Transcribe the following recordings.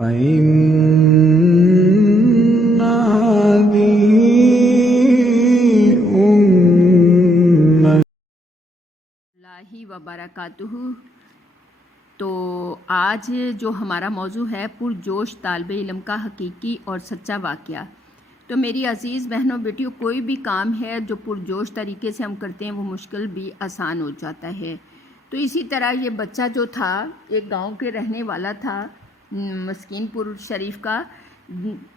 فإن هذه اللہ وبرکاتہ۔ تو آج جو ہمارا موضوع ہے پرجوش طالب علم کا حقیقی اور سچا واقعہ۔ تو میری عزیز بہنوں بیٹیوں، کوئی بھی کام ہے جو پرجوش طریقے سے ہم کرتے ہیں وہ مشکل بھی آسان ہو جاتا ہے۔ تو اسی طرح یہ بچہ جو تھا ایک گاؤں کے رہنے والا تھا، مسکین پور شریف کا۔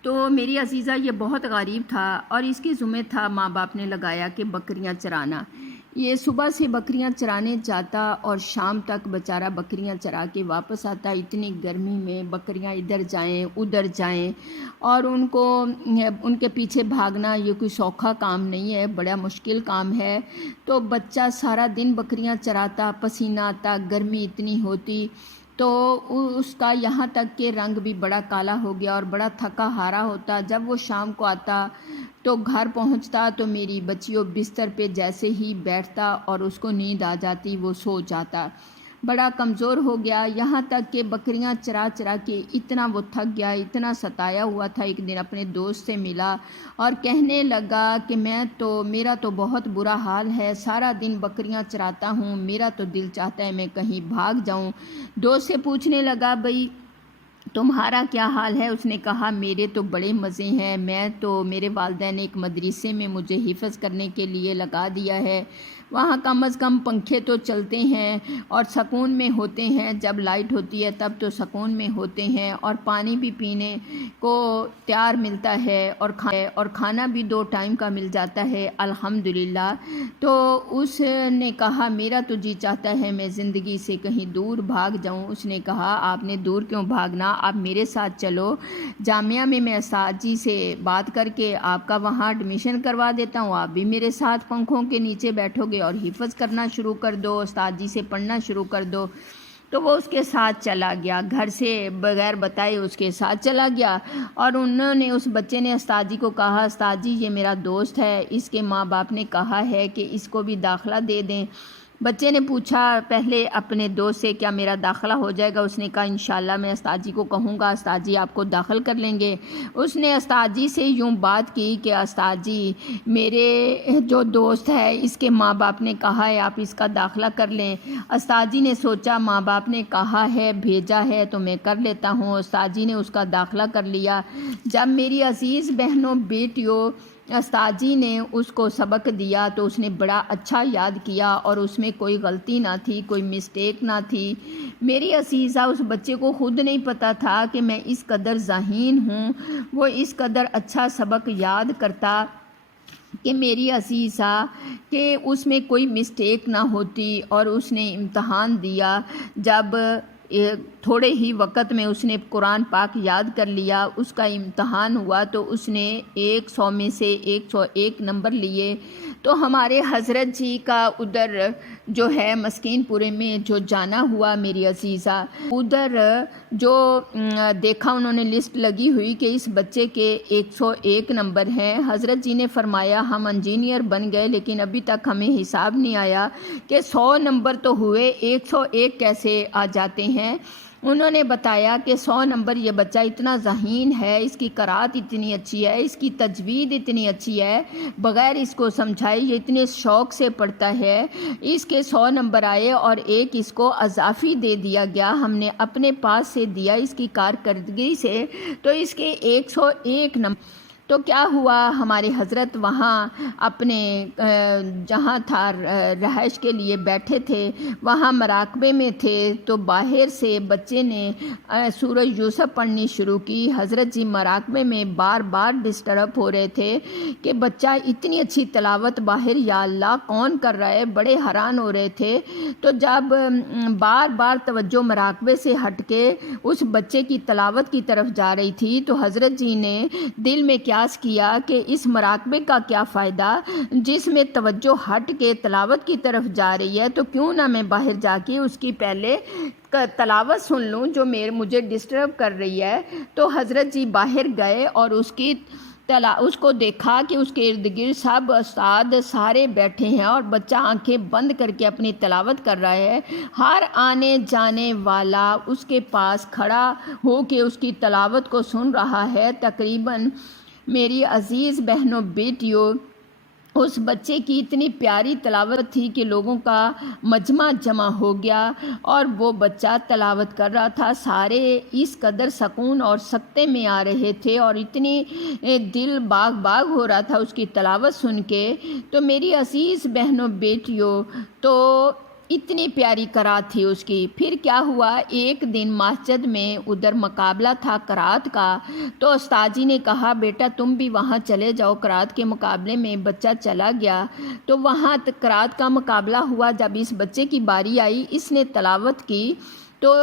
تو میری عزیزہ یہ بہت غریب تھا اور اس کے ذمہ تھا، ماں باپ نے لگایا کہ بکریاں چرانا۔ یہ صبح سے بکریاں چرانے جاتا اور شام تک بیچارہ بکریاں چرا کے واپس آتا۔ اتنی گرمی میں بکریاں ادھر جائیں ادھر جائیں اور ان کے پیچھے بھاگنا یہ کوئی سوکھا کام نہیں ہے، بڑا مشکل کام ہے۔ تو بچہ سارا دن بکریاں چراتا، پسینہ آتا، گرمی اتنی ہوتی، تو اس کا یہاں تک کہ رنگ بھی بڑا کالا ہو گیا اور بڑا تھکا ہارا ہوتا۔ جب وہ شام کو آتا تو گھر پہنچتا تو میری بچیوں بستر پہ جیسے ہی بیٹھتا اور اس کو نیند آ جاتی، وہ سو جاتا۔ بڑا کمزور ہو گیا، یہاں تک کہ بکریاں چرا چرا کے اتنا وہ تھک گیا، اتنا ستایا ہوا تھا۔ ایک دن اپنے دوست سے ملا اور کہنے لگا کہ میرا تو بہت برا حال ہے، سارا دن بکریاں چراتا ہوں، میرا تو دل چاہتا ہے میں کہیں بھاگ جاؤں۔ دوست سے پوچھنے لگا، بھئی تمہارا کیا حال ہے؟ اس نے کہا، میرے تو بڑے مزے ہیں، میرے والدین نے ایک مدرسے میں مجھے حفظ کرنے کے لیے لگا دیا ہے، وہاں کم از کم پنکھے تو چلتے ہیں اور سکون میں ہوتے ہیں، جب لائٹ ہوتی ہے تب تو سکون میں ہوتے ہیں، اور پانی بھی پینے کو تیار ملتا ہے اور کھانا بھی 2 ٹائم کا مل جاتا ہے، الحمدللہ۔ تو اس نے کہا، میرا تو جی چاہتا ہے میں زندگی سے کہیں دور بھاگ جاؤں۔ اس نے کہا، آپ نے دور کیوں بھاگنا، آپ میرے ساتھ چلو، جامعہ میں استاد جی سے بات کر کے آپ کا وہاں ایڈمیشن کروا دیتا ہوں، آپ بھی میرے ساتھ پنکھوں کے نیچے بیٹھو گے اور حفظ کرنا شروع کر دو، استاد جی سے پڑھنا شروع کر دو۔ تو وہ اس کے ساتھ چلا گیا، گھر سے بغیر بتائے اس کے ساتھ چلا گیا، اور اس بچے نے استاد جی کو کہا، استاد جی یہ میرا دوست ہے، اس کے ماں باپ نے کہا ہے کہ اس کو بھی داخلہ دے دیں۔ بچے نے پوچھا پہلے اپنے دوست سے، کیا میرا داخلہ ہو جائے گا؟ اس نے کہا، انشاءاللہ میں استاد جی کو کہوں گا، استاد جی آپ کو داخل کر لیں گے۔ اس نے استاد جی سے یوں بات کی کہ استاد جی میرے جو دوست ہے اس کے ماں باپ نے کہا ہے آپ اس کا داخلہ کر لیں۔ استاد جی نے سوچا ماں باپ نے کہا ہے بھیجا ہے تو میں کر لیتا ہوں، استاد جی نے اس کا داخلہ کر لیا۔ جب میری عزیز بہنوں بیٹیوں استاد جی نے اس کو سبق دیا تو اس نے بڑا اچھا یاد کیا اور اس میں کوئی غلطی نہ تھی، کوئی مسٹیک نہ تھی۔ میری عزیزہ اس بچے کو خود نہیں پتہ تھا کہ میں اس قدر ذہین ہوں، وہ اس قدر اچھا سبق یاد کرتا کہ میری عزیزہ کہ اس میں کوئی مسٹیک نہ ہوتی، اور اس نے امتحان دیا۔ جب تھوڑے ہی وقت میں اس نے قرآن پاک یاد کر لیا، اس کا امتحان ہوا تو اس نے 100 میں سے 101 نمبر لیے۔ تو ہمارے حضرت جی کا ادھر جو ہے مسکین پورے میں جو جانا ہوا میری عزیزہ، ادھر جو دیکھا انہوں نے لسٹ لگی ہوئی کہ اس بچے کے 101 نمبر ہیں۔ حضرت جی نے فرمایا، ہم انجینئر بن گئے لیکن ابھی تک ہمیں حساب نہیں آیا کہ 100 نمبر تو ہوئے، 101 کیسے آ جاتے ہیں۔ انہوں نے بتایا کہ 100 نمبر یہ بچہ اتنا ذہین ہے، اس کی قرأت اتنی اچھی ہے، اس کی تجوید اتنی اچھی ہے، بغیر اس کو سمجھائے یہ اتنے شوق سے پڑھتا ہے، اس کے 100 نمبر آئے اور ایک اس کو اضافی دے دیا گیا، ہم نے اپنے پاس سے دیا اس کی کارکردگی سے، تو اس کے 101 نمبر۔ تو کیا ہوا، ہمارے حضرت وہاں اپنے جہاں تھا رہائش کے لیے بیٹھے تھے، وہاں مراقبے میں تھے، تو باہر سے بچے نے سورہ یوسف پڑھنی شروع کی۔ حضرت جی مراقبے میں بار بار ڈسٹرب ہو رہے تھے کہ بچہ اتنی اچھی تلاوت باہر یا اللہ کون کر رہا ہے، بڑے حیران ہو رہے تھے۔ تو جب بار بار توجہ مراقبے سے ہٹ کے اس بچے کی تلاوت کی طرف جا رہی تھی تو حضرت جی نے دل میں قیاس کیا کہ اس مراقبے کا کیا فائدہ، جس میں توجہ ہٹ کے تلاوت کی طرف جا رہی ہے، تو کیوں نہ میں باہر جا کے اس کی پہلے تلاوت سن لوں جو مجھے ڈسٹرب کر رہی ہے۔ تو حضرت جی باہر گئے اور اس کی اس کو دیکھا کہ اس کے ارد گرد سب استاد سارے بیٹھے ہیں اور بچہ آنکھیں بند کر کے اپنی تلاوت کر رہا ہے. ہر آنے جانے والا اس کے پاس کھڑا ہو کے اس کی تلاوت کو سن رہا ہے. تقریباً میری عزیز بہنوں بیٹیوں، اس بچے کی اتنی پیاری تلاوت تھی کہ لوگوں کا مجمع جمع ہو گیا اور وہ بچہ تلاوت کر رہا تھا. سارے اس قدر سکون اور سکتے میں آ رہے تھے اور اتنی دل باغ باغ ہو رہا تھا اس کی تلاوت سن کے. تو میری عزیز بہنوں بیٹیوں، تو اتنی پیاری قرات تھی اس کی. پھر کیا ہوا، ایک دن مسجد میں ادھر مقابلہ تھا قرات کا، تو استاد جی نے کہا بیٹا تم بھی وہاں چلے جاؤ قرات کے مقابلے میں. بچہ چلا گیا تو وہاں قرات کا مقابلہ ہوا. جب اس بچے کی باری آئی، اس نے تلاوت کی تو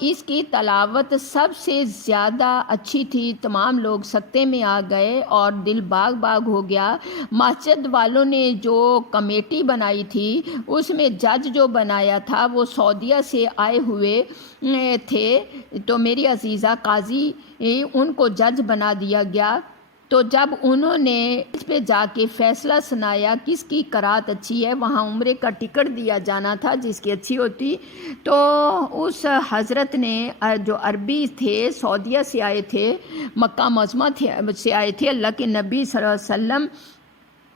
اس کی تلاوت سب سے زیادہ اچھی تھی. تمام لوگ سکتے میں آ گئے اور دل باغ باغ ہو گیا. مسجد والوں نے جو کمیٹی بنائی تھی اس میں جج جو بنایا تھا وہ سعودیہ سے آئے ہوئے تھے، تو میری عزیزہ قاضی ان کو جج بنا دیا گیا. تو جب انہوں نے اس پہ جا کے فیصلہ سنایا کس کی قرات اچھی ہے، وہاں عمرے کا ٹکٹ دیا جانا تھا جس کی اچھی ہوتی. تو اس حضرت نے جو عربی تھے، سعودیہ سے آئے تھے، مکہ معظمہ سے آئے تھے، اللہ کے نبی صلی اللہ علیہ وسلم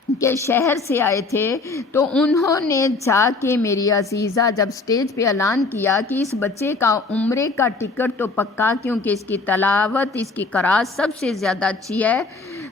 کے شہر سے آئے تھے، تو انہوں نے جا کے میری عزیزہ جب سٹیج پہ اعلان کیا کہ اس بچے کا عمرے کا ٹکٹ تو پکا، کیونکہ اس کی تلاوت، اس کی قرات سب سے زیادہ اچھی ہے.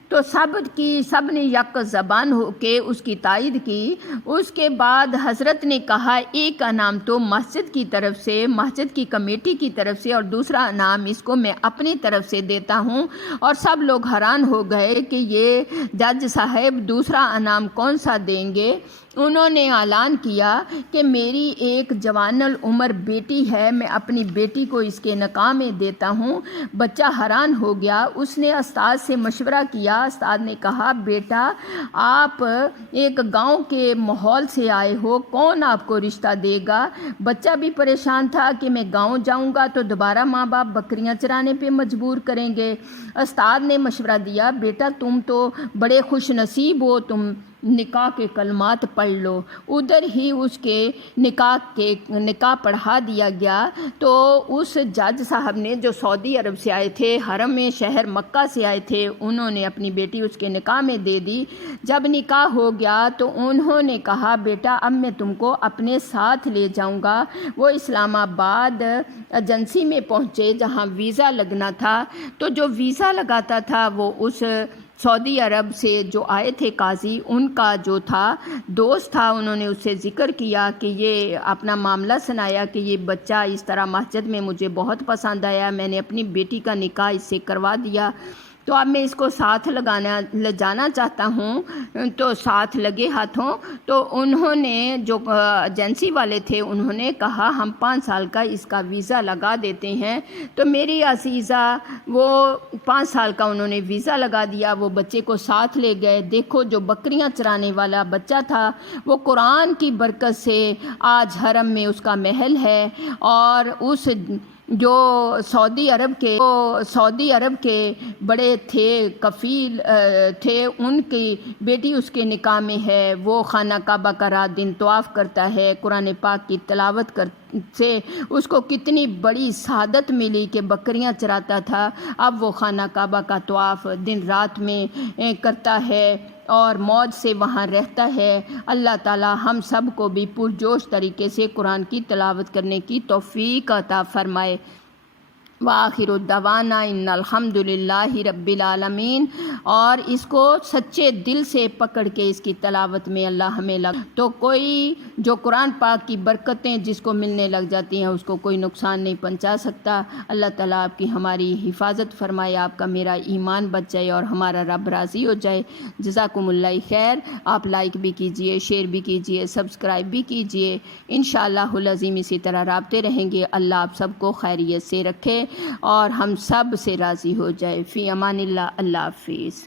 تو سب نے یک زبان ہو کے اس کی تائید کی. اس کے بعد حضرت نے کہا ایک انعام تو مسجد کی طرف سے، مسجد کی کمیٹی کی طرف سے، اور دوسرا انعام اس کو میں اپنی طرف سے دیتا ہوں. اور سب لوگ حیران ہو گئے کہ یہ جج صاحب دوسرا انعام کون سا دیں گے. انہوں نے اعلان کیا کہ میری ایک جوان العمر بیٹی ہے، میں اپنی بیٹی کو اس کے نکاح میں دیتا ہوں. بچہ حیران ہو گیا. اس نے استاد سے مشورہ کیا. استاد نے کہا بیٹا آپ ایک گاؤں کے ماحول سے آئے ہو، کون آپ کو رشتہ دے گا. بچہ بھی پریشان تھا کہ میں گاؤں جاؤں گا تو دوبارہ ماں باپ بکریاں چرانے پہ مجبور کریں گے. استاد نے مشورہ دیا بیٹا تم تو بڑے خوش نصیب ہو، تم نکاح کے کلمات پڑھ لو. ادھر ہی اس کے نکاح پڑھا دیا گیا. تو اس جج صاحب نے جو سعودی عرب سے آئے تھے، حرم میں شہر مکہ سے آئے تھے، انہوں نے اپنی بیٹی اس کے نکاح میں دے دی. جب نکاح ہو گیا تو انہوں نے کہا بیٹا اب میں تم کو اپنے ساتھ لے جاؤں گا. وہ اسلام آباد ایجنسی میں پہنچے جہاں ویزا لگنا تھا. تو جو ویزا لگاتا تھا وہ اس سعودی عرب سے جو آئے تھے قاضی، ان کا جو تھا دوست تھا. انہوں نے اس سے ذکر کیا کہ یہ اپنا معاملہ سنایا کہ یہ بچہ اس طرح مسجد میں مجھے بہت پسند آیا، میں نے اپنی بیٹی کا نکاح اس سے کروا دیا، تو اب میں اس کو ساتھ لے جانا چاہتا ہوں. تو ساتھ لگے ہاتھوں. تو انہوں نے جو ایجنسی والے تھے انہوں نے کہا ہم 5 سال کا اس کا ویزا لگا دیتے ہیں. تو میری عزیزہ وہ 5 سال کا انہوں نے ویزا لگا دیا. وہ بچے کو ساتھ لے گئے. دیکھو جو بکریاں چرانے والا بچہ تھا وہ قرآن کی برکت سے آج حرم میں اس کا محل ہے. اور اس جو سعودی عرب کے بڑے تھے، کفیل تھے، ان کی بیٹی اس کے نکاح میں ہے. وہ خانہ کعبہ کا رات دن طواف کرتا ہے، قرآن پاک کی تلاوت سے اس کو کتنی بڑی سعادت ملی کہ بکریاں چراتا تھا. اب وہ خانہ کعبہ کا طواف دن رات میں کرتا ہے اور موج سے وہاں رہتا ہے. اللہ تعالی ہم سب کو بھی پرجوش طریقے سے قرآن کی تلاوت کرنے کی توفیق عطا فرمائے. وآخر الدعوانا ان الحمد للہ رب العالمین. اور اس کو سچے دل سے پکڑ کے اس کی تلاوت میں اللہ ہمیں تو کوئی جو قرآن پاک کی برکتیں جس کو ملنے لگ جاتی ہیں اس کو کوئی نقصان نہیں پہنچا سکتا. اللہ تعالیٰ آپ کی ہماری حفاظت فرمائے، آپ کا میرا ایمان بچ جائے اور ہمارا رب راضی ہو جائے. جزاکم اللہ خیر. آپ لائک بھی کیجئے، شیئر بھی کیجئے، سبسکرائب بھی کیجئے. انشاءاللہ العظیم اسی طرح رابطے رہیں گے. اللہ آپ سب کو خیریت سے رکھے اور ہم سب سے راضی ہو جائے. فی امان اللہ. اللہ حافظ.